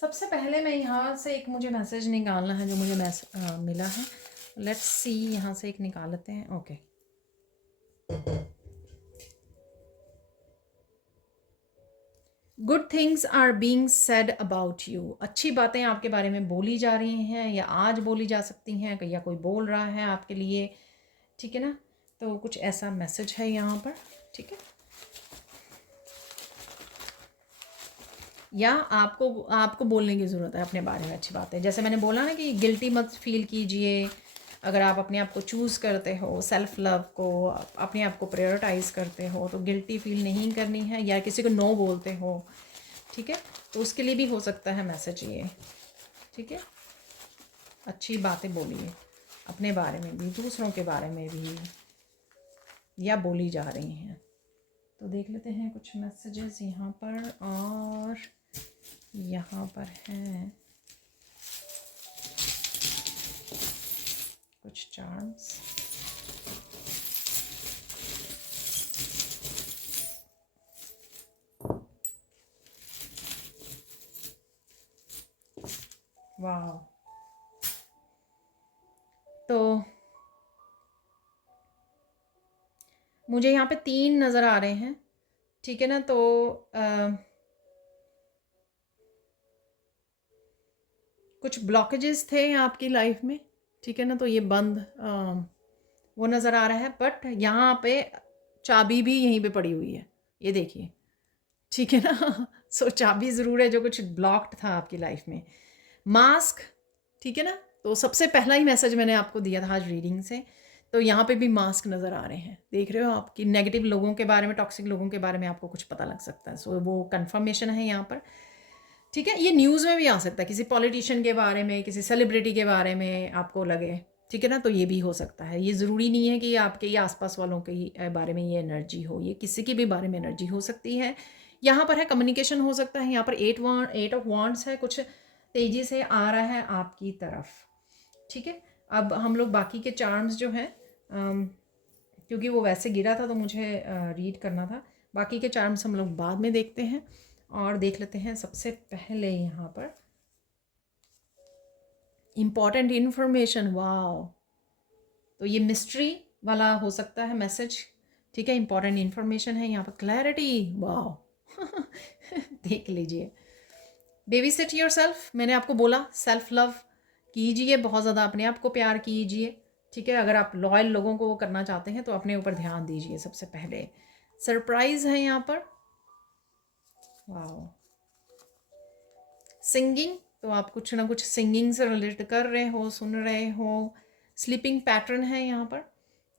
सबसे पहले मैं यहाँ से एक मुझे मैसेज निकालना है जो मुझे मिला है। लेट्स सी, यहाँ से एक निकाल लेते हैं। Okay, good things are being said about you, अच्छी बातें आपके बारे में बोली जा रही हैं या आज बोली जा सकती हैं या कोई बोल रहा है आपके लिए, ठीक है ना। तो कुछ ऐसा मैसेज है यहाँ पर, ठीक है। या आपको आपको बोलने की ज़रूरत है अपने बारे में अच्छी बातें, जैसे मैंने बोला ना कि गिल्टी मत फील कीजिए। अगर आप अपने आप को चूज़ करते हो, सेल्फ लव को, अपने आप को प्रायोरिटाइज़ करते हो, तो गिल्टी फील नहीं करनी है। या किसी को नो बोलते हो, ठीक है, तो उसके लिए भी हो सकता है मैसेज ये, ठीक है। अच्छी बातें बोलिए अपने बारे में भी, दूसरों के बारे में भी, या बोली जा रही हैं। तो देख लेते हैं कुछ मैसेजेस यहाँ पर, और यहाँ पर हैं कुछ चार्म्स। वाह, तो मुझे यहाँ पे 3 नज़र आ रहे हैं, ठीक है ना। तो कुछ ब्लॉकेजेस थे आपकी लाइफ में, ठीक है ना, तो ये बंद वो नज़र आ रहा है। बट यहाँ पे चाबी भी यहीं पे पड़ी हुई है, ये देखिए, ठीक है ना। सो चाबी ज़रूर है, जो कुछ ब्लॉक्ड था आपकी लाइफ में। मास्क, ठीक है ना। तो सबसे पहला ही मैसेज मैंने आपको दिया था आज रीडिंग से, तो यहाँ पे भी मास्क नज़र आ रहे हैं, देख रहे हो आप, कि नेगेटिव लोगों के बारे में, टॉक्सिक लोगों के बारे में आपको कुछ पता लग सकता है। सो वो कंफर्मेशन है यहाँ पर, ठीक है। ये न्यूज़ में भी आ सकता है, किसी पॉलिटिशियन के बारे में, किसी सेलिब्रिटी के बारे में आपको लगे, ठीक है ना, तो ये भी हो सकता है। ये ज़रूरी नहीं है कि आपके ये आसपास वालों के बारे में ये एनर्जी हो, ये किसी के भी बारे में एनर्जी हो सकती है। यहाँ पर है कम्युनिकेशन हो सकता है। यहाँ पर 8 ऑफ वांड्स है, कुछ तेज़ी से आ रहा है आपकी तरफ, ठीक है। अब हम लोग बाकी के चार्म्स जो हैं, क्योंकि वो वैसे गिरा था तो मुझे रीड करना था, बाकी के चार्म्स हम लोग बाद में देखते हैं। और देख लेते हैं सबसे पहले यहाँ पर इम्पॉर्टेंट इन्फॉर्मेशन। वाओ, तो ये मिस्ट्री वाला हो सकता है मैसेज, ठीक है। इम्पॉर्टेंट इन्फॉर्मेशन है यहाँ पर, क्लैरिटी, वाओ। देख लीजिए, बेबी सिट योर सेल्फ, मैंने आपको बोला सेल्फ लव कीजिए, बहुत ज़्यादा अपने आप को प्यार कीजिए, ठीक है। अगर आप लॉयल लोगों को वो करना चाहते हैं तो अपने ऊपर ध्यान दीजिए सबसे पहले। सरप्राइज है यहाँ पर, वाओ। सिंगिंग, तो आप कुछ ना कुछ सिंगिंग से रिलेट कर रहे हो, सुन रहे हो। स्लीपिंग पैटर्न है यहाँ पर,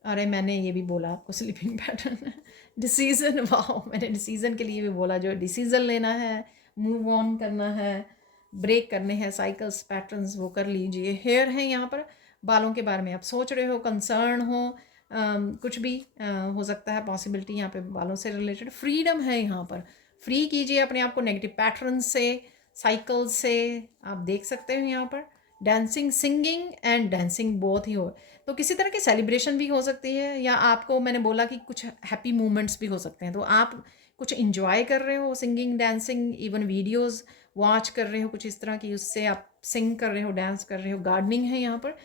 अरे मैंने ये भी बोला आपको स्लीपिंग पैटर्न। डिसीज़न, वाह, मैंने डिसीज़न के लिए भी बोला, जो डिसीज़न लेना है, मूव ऑन करना है, ब्रेक करने हैं साइकिल्स, पैटर्न्स, वो कर लीजिए। हेयर है यहाँ पर, बालों के बारे में आप सोच रहे हो, कंसर्न हो, कुछ भी हो सकता है पॉसिबिलिटी यहाँ पे बालों से रिलेटेड। फ्रीडम है यहाँ पर, फ्री कीजिए अपने आप को नेगेटिव पैटर्न से, साइकिल से, आप देख सकते हो यहाँ पर। Dancing, singing and dancing both ही हो, तो किसी तरह की सेलिब्रेशन भी हो सकती है, या आपको मैंने बोला कि कुछ हैप्पी मोमेंट्स भी हो सकते हैं, तो आप कुछ इंजॉय कर रहे हो, singing, dancing, even videos watch कर रहे हो कुछ इस तरह की, उससे आप सिंग कर रहे हो, डांस कर रहे हो। गार्डनिंग है यहाँ पर,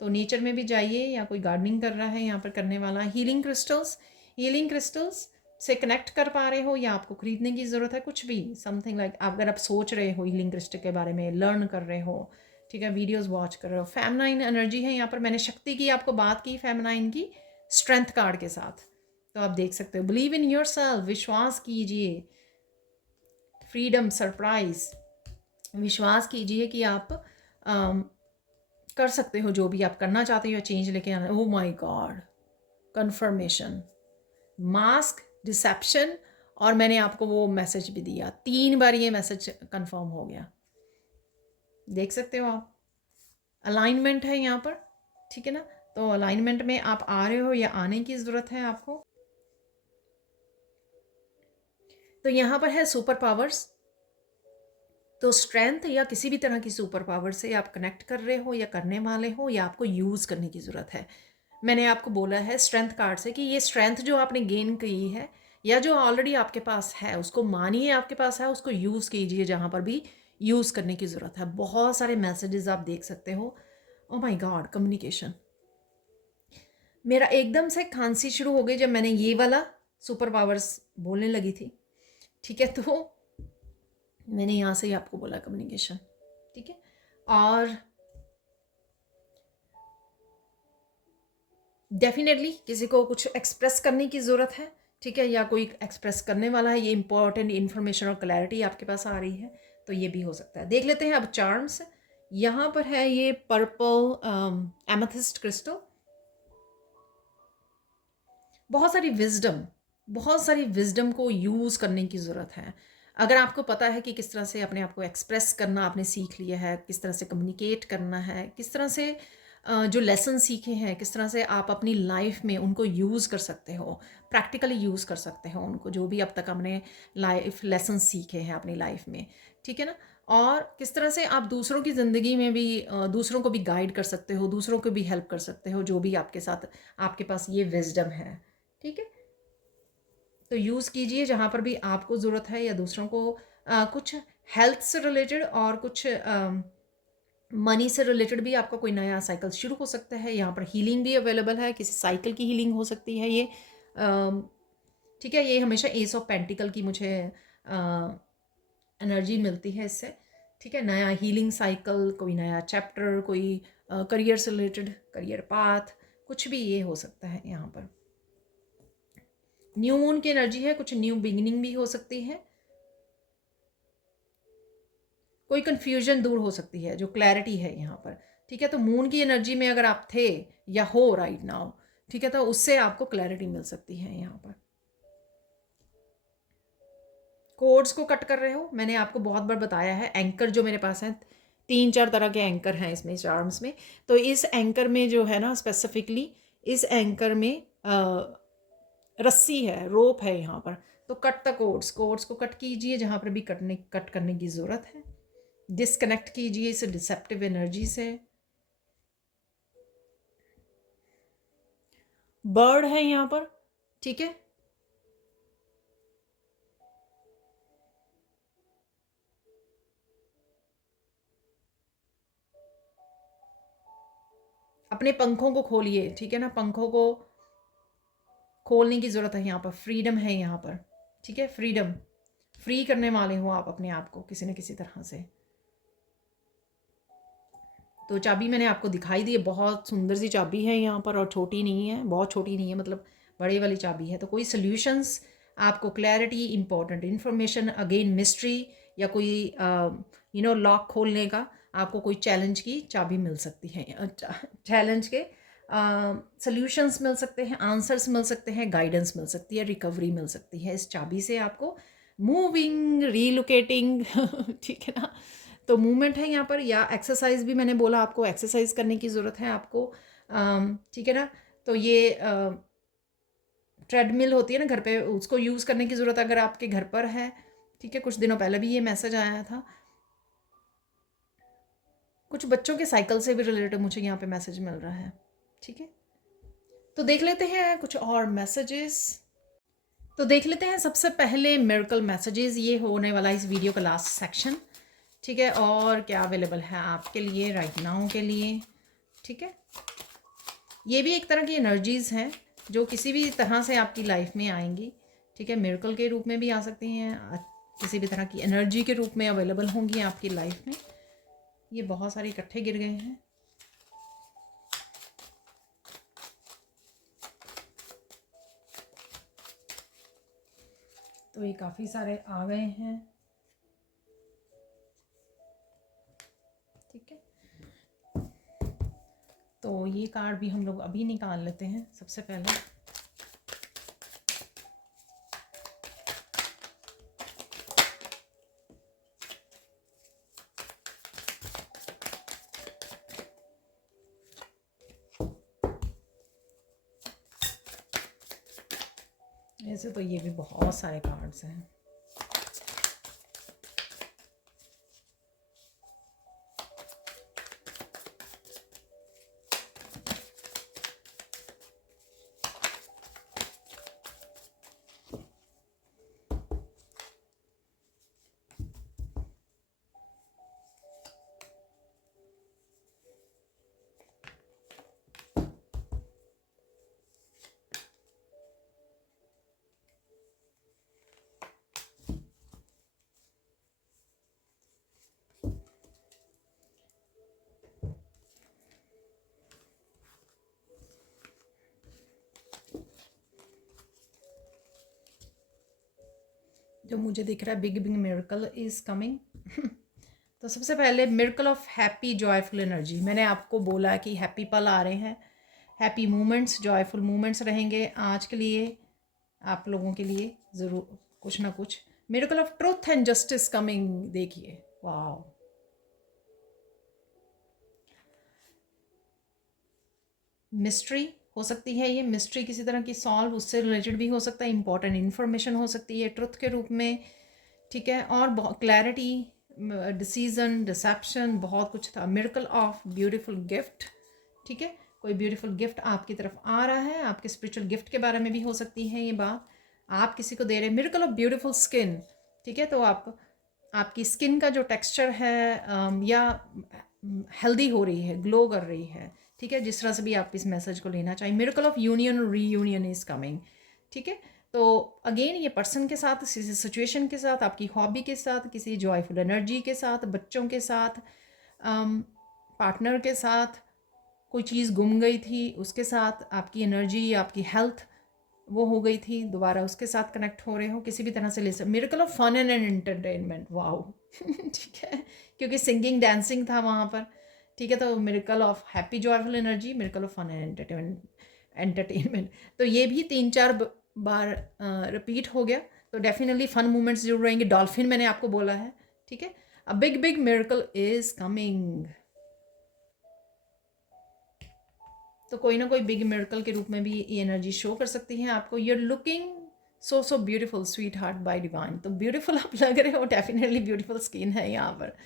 तो नेचर में भी जाइए, या कोई गार्डनिंग कर रहा है यहाँ पर करने वाला। हीलिंग क्रिस्टल्स, हीलिंग क्रिस्टल्स से कनेक्ट कर पा रहे हो, या आपको खरीदने की ज़रूरत है, कुछ भी, समथिंग लाइक, अगर आप सोच रहे हो हीलिंग क्रिस्टल के बारे में, लर्न कर रहे हो, ठीक है, वीडियोस वॉच कर रहे हो। फेमिनाइन एनर्जी है यहाँ पर, मैंने शक्ति की आपको बात की फेमिनाइन की, स्ट्रेंथ कार्ड के साथ, तो आप देख सकते हो। बिलीव इन योर सेल्फ, विश्वास कीजिए। फ्रीडम, सरप्राइज, विश्वास कीजिए कि आप कर सकते हो जो भी आप करना चाहते हो, चेंज लेके आना। Oh my god, confirmation, mask, deception, और मैंने आपको वो मैसेज भी दिया, 3 बार ये मैसेज कंफर्म हो गया, देख सकते हो आप। अलाइनमेंट है यहाँ पर, ठीक है ना, तो अलाइनमेंट में आप आ रहे हो या आने की ज़रूरत है आपको। तो यहाँ पर है सुपर पावर्स, तो स्ट्रेंथ या किसी भी तरह की सुपर पावर से आप कनेक्ट कर रहे हो या करने वाले हो, या आपको यूज़ करने की ज़रूरत है। मैंने आपको बोला है स्ट्रेंथ कार्ड से कि ये स्ट्रेंथ जो आपने गेन की है, या जो ऑलरेडी आपके पास है, उसको मानिए आपके पास है, उसको यूज़ कीजिए जहाँ पर भी यूज़ करने की ज़रूरत है। बहुत सारे मैसेजेस आप देख सकते हो। ओह माय गॉड, कम्युनिकेशन, मेरा एकदम से खांसी शुरू हो गई जब मैंने ये वाला सुपर पावर्स बोलने लगी थी, ठीक है। तो मैंने यहाँ से ही आपको बोला कम्युनिकेशन, ठीक है। और डेफिनेटली किसी को कुछ एक्सप्रेस करने की ज़रूरत है, ठीक है, या कोई एक्सप्रेस करने वाला है, ये इंपॉर्टेंट इन्फॉर्मेशन और क्लैरिटी आपके पास आ रही है, तो ये भी हो सकता है। देख लेते हैं अब चार्म्स। यहाँ पर है ये पर्पल एमेथिस्ट क्रिस्टल। बहुत सारी विजडम को यूज़ करने की ज़रूरत है। अगर आपको पता है कि किस तरह से अपने आप को एक्सप्रेस करना आपने सीख लिया है, किस तरह से कम्युनिकेट करना है, किस तरह से जो लेसन सीखे हैं, किस तरह से आप अपनी लाइफ में उनको यूज़ कर सकते हो, प्रैक्टिकली यूज़ कर सकते हो उनको, जो भी अब तक हमने लाइफ लेसन सीखे हैं अपनी लाइफ में, ठीक है ना। और किस तरह से आप दूसरों की ज़िंदगी में भी दूसरों को भी गाइड कर सकते हो, दूसरों को भी हेल्प कर सकते हो, जो भी आपके साथ आपके पास ये विजडम है, ठीक है। तो यूज़ कीजिए जहाँ पर भी आपको ज़रूरत है, या दूसरों को कुछ हेल्थ से रिलेटेड और कुछ मनी से रिलेटेड भी आपका कोई नया साइकिल शुरू हो सकता है। यहाँ पर हीलिंग भी अवेलेबल है, किसी साइकिल की हीलिंग हो सकती है ये, ठीक है। ये हमेशा एस ऑफ पेंटिकल की मुझे एनर्जी मिलती है इससे, ठीक है। नया हीलिंग साइकिल, कोई नया चैप्टर, कोई करियर से रिलेटेड करियर पाथ, कुछ भी ये हो सकता है यहाँ पर। न्यू मून की एनर्जी है, कुछ न्यू बिगिनिंग भी हो सकती है, कोई कंफ्यूजन दूर हो सकती है, जो क्लैरिटी है यहाँ पर, ठीक है। तो मून की एनर्जी में अगर आप थे या हो राइट नाउ, ठीक है, तो उससे आपको क्लैरिटी मिल सकती है यहाँ पर। कोड्स को कट कर रहे हो, मैंने आपको बहुत बार बताया है, एंकर जो मेरे पास है, 3-4 तरह के एंकर हैं इसमें चार्म्स में। तो इस एंकर में जो है ना, स्पेसिफिकली इस एंकर में रस्सी है, रोप है यहाँ पर। तो कट द कोड्स को कट कीजिए जहाँ पर भी कट करने की ज़रूरत है। डिस्कनेक्ट कीजिए इस डिसेप्टिव एनर्जी से। बर्ड है यहाँ पर, ठीक है। अपने पंखों को खोलिए, ठीक है ना, पंखों को खोलने की ज़रूरत है यहाँ पर। फ्रीडम है यहाँ पर, ठीक है, फ्रीडम, फ्री करने वाले हो आप अपने आप को किसी न किसी तरह से। तो चाबी मैंने आपको दिखाई दी है, बहुत सुंदर सी चाबी है यहाँ पर, और छोटी नहीं है, बहुत छोटी नहीं है, मतलब बड़े वाली चाबी है। तो कोई सॉल्यूशंस आपको, clarity, important information, again mystery, या कोई लॉक खोलने का आपको कोई चैलेंज की चाबी मिल सकती है, चैलेंज के सॉल्यूशंस मिल सकते हैं, आंसर्स मिल सकते हैं, गाइडेंस मिल सकती है, रिकवरी मिल सकती है इस चाबी से आपको। मूविंग, रीलोकेटिंग ठीक है ना। तो मूवमेंट है यहाँ पर, या एक्सरसाइज भी मैंने बोला आपको, एक्सरसाइज करने की ज़रूरत है आपको, ठीक है ना। तो ये ट्रेडमिल होती है ना घर पे, उसको यूज़ करने की ज़रूरत अगर आपके घर पर है, ठीक है। कुछ दिनों पहले भी ये मैसेज आया था, कुछ बच्चों के साइकिल से भी रिलेटेड मुझे यहाँ पे मैसेज मिल रहा है, ठीक है। तो देख लेते हैं कुछ और मैसेजेस। तो देख लेते हैं सबसे पहले मिरेकल मैसेजेस, ये होने वाला इस वीडियो का लास्ट सेक्शन, ठीक है। और क्या अवेलेबल है आपके लिए राइट नाउ के लिए, ठीक है। ये भी एक तरह की एनर्जीज़ हैं जो किसी भी तरह से आपकी लाइफ में आएंगी, ठीक है। मिरेकल के रूप में भी आ सकती हैं, किसी भी तरह की एनर्जी के रूप में अवेलेबल होंगी आपकी लाइफ में। ये बहुत सारे इकट्ठे गिर गए हैं, तो ये काफ़ी सारे आ गए हैं, ठीक है। तो ये कार्ड भी हम लोग अभी निकाल लेते हैं सबसे पहले। ऐसे तो ये भी बहुत सारे कार्ड्स हैं, जो मुझे दिख रहा है, big big miracle is coming. तो सबसे पहले miracle of happy joyful energy. मैंने आपको बोला कि हैप्पी पल आ रहे हैं, हैप्पी मोमेंट्स, जॉयफुल मोमेंट्स रहेंगे आज के लिए, आप लोगों के लिए ज़रूर कुछ ना कुछ। Miracle of truth and justice coming, देखिए वाह। मिस्ट्री हो सकती है, ये मिस्ट्री किसी तरह की सॉल्व, उससे रिलेटेड भी हो सकता है, इंपॉर्टेंट इन्फॉर्मेशन हो सकती है ट्रुथ के रूप में, ठीक है। और बहुत क्लैरिटी, डिसीजन, डिसेप्शन, बहुत कुछ था। मिरेकल ऑफ ब्यूटीफुल गिफ्ट, ठीक है, कोई ब्यूटीफुल गिफ्ट आपकी तरफ आ रहा है, आपके स्पिरिचुअल गिफ्ट के बारे में भी हो सकती है ये बात, आप किसी को दे रहे हैं। मिरेकल ऑफ ब्यूटीफुल स्किन, ठीक है, तो आपकी स्किन का जो टेक्सचर है या हेल्दी हो रही है, ग्लो कर रही है, ठीक है, जिस तरह से भी आप इस मैसेज को लेना चाहिए। Miracle of union reunion is coming, ठीक है। तो अगेन ये पर्सन के साथ, किसी सिचुएशन के साथ, आपकी हॉबी के साथ, किसी जॉयफुल एनर्जी के साथ, बच्चों के साथ, पार्टनर के साथ, कोई चीज़ गुम गई थी उसके साथ, आपकी एनर्जी, आपकी हेल्थ वो हो गई थी, दोबारा उसके साथ कनेक्ट हो रहे हो, किसी भी तरह से ले सकते। Miracle of fun and entertainment, wow ठीक है, क्योंकि सिंगिंग डांसिंग था वहाँ पर, ठीक है। तो miracle of happy joyful energy, miracle of fun and entertainment, तो ये भी 3-4 बार रिपीट हो गया। तो डेफिनेटली फन मोमेंट्स जरूर रहेंगे। डॉल्फिन मैंने आपको बोला है, ठीक है। A big big miracle is coming, तो कोई ना कोई बिग मिरेकल के रूप में भी ये एनर्जी शो कर सकती है आपको। You are looking so beautiful sweetheart by divine, तो ब्यूटीफुल आप लग रहे हो, डेफिनेटली ब्यूटीफुल स्किन है यहाँ पर।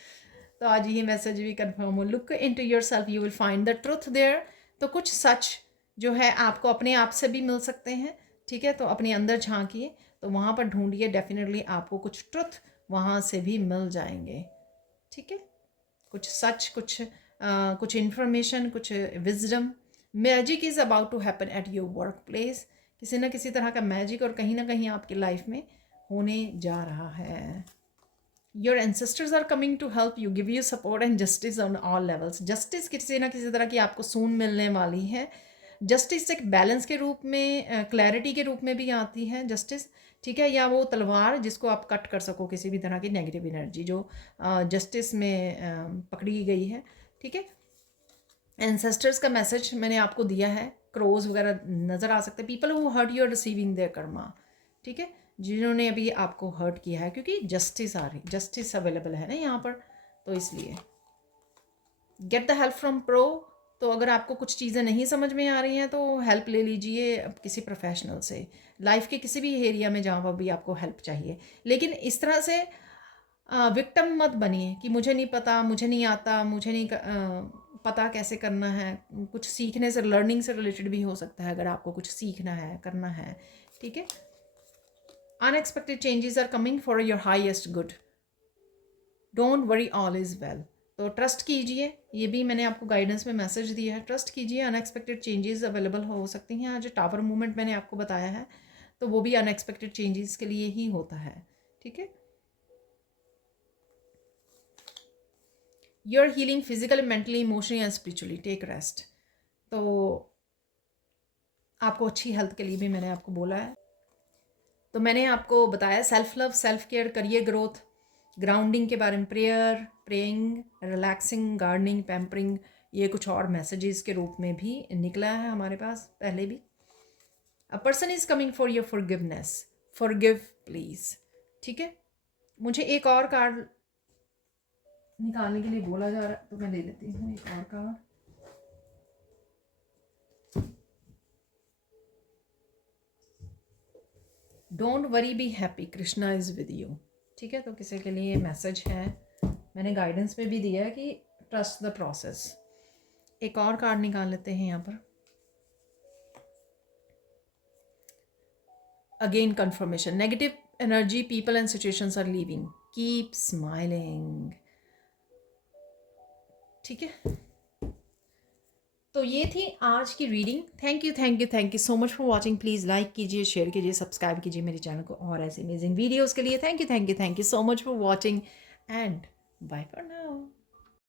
तो आज ये मैसेज भी कंफर्म हो। Look into yourself, you will find the truth there. तो कुछ सच जो है आपको अपने आप से भी मिल सकते हैं, ठीक है। तो अपने अंदर झांकिए, तो वहाँ पर ढूंढिए, डेफिनेटली आपको कुछ ट्रुथ वहाँ से भी मिल जाएंगे, ठीक है। कुछ सच, कुछ इन्फॉर्मेशन, कुछ wisdom. Magic is about to happen at your work place, किसी ना किसी तरह का मैजिक और कहीं ना कहीं आपकी लाइफ में होने जा रहा है। Your ancestors are coming to help you, give you support and justice on all levels. Justice किसी ना किसी तरह की आपको सून मिलने वाली है। जस्टिस एक बैलेंस के रूप में, क्लैरिटी के रूप में भी आती है जस्टिस, ठीक है, या वो तलवार जिसको आप कट कर सको किसी भी तरह की नेगेटिव एनर्जी जो जस्टिस में पकड़ी गई है, ठीक है। एंसेस्टर्स का मैसेज मैंने आपको दिया है, क्रोज वगैरह नज़र आ सकते हैं। People who hurt you are receiving their karma, ठीक है, जिन्होंने अभी आपको हर्ट किया है, क्योंकि जस्टिस आ रही, जस्टिस अवेलेबल है ना यहाँ पर, तो इसलिए get the help from pro. तो अगर आपको कुछ चीज़ें नहीं समझ में आ रही हैं तो हेल्प ले लीजिए किसी प्रोफेशनल से, लाइफ के किसी भी एरिया में जहाँ पर भी आपको हेल्प चाहिए। लेकिन इस तरह से विक्टिम मत बनिए कि मुझे नहीं पता, मुझे नहीं आता, मुझे नहीं पता कैसे करना है। कुछ सीखने से, लर्निंग से रिलेटेड भी हो सकता है, अगर आपको कुछ सीखना है, करना है, ठीक है। Unexpected changes are coming for your highest good, don't worry, all is well. तो ट्रस्ट कीजिए, ये भी मैंने आपको गाइडेंस में मैसेज दिया है, ट्रस्ट कीजिए, अनएक्सपेक्टेड चेंजेस अवेलेबल हो सकती हैं। आज टावर मूवमेंट मैंने आपको बताया है, तो वो भी अनएक्सपेक्टेड चेंजेस के लिए ही होता है, ठीक है। You are healing physically, mentally, emotionally and spiritually, take rest. तो आपको अच्छी हेल्थ के लिए भी मैंने आपको बोला है। तो मैंने आपको बताया self love, self care, career growth, grounding के बारे में, prayer, praying, relaxing, gardening, pampering, ये कुछ और मैसेजेस के रूप में भी निकला है हमारे पास पहले भी। A person is coming for your forgiveness, forgive please, ठीक है। मुझे एक और कार्ड निकालने के लिए बोला जा रहा है, तो मैं ले लेती हूँ एक और card. Don't worry, be happy, Krishna is with you, ठीक है। तो किसी के लिए मैसेज है, मैंने गाइडेंस में भी दिया है कि ट्रस्ट द प्रोसेस। एक और कार्ड निकाल लेते हैं यहाँ पर। Again confirmation, negative energy, people and situations are leaving, keep smiling, ठीक है। तो ये थी आज की reading. Thank you so much for watching. Please like कीजिए, शेयर कीजिए, सब्सक्राइब कीजिए मेरे चैनल को और ऐसे अमेजिंग वीडियोज़ के लिए। Thank you so much for watching and bye for now.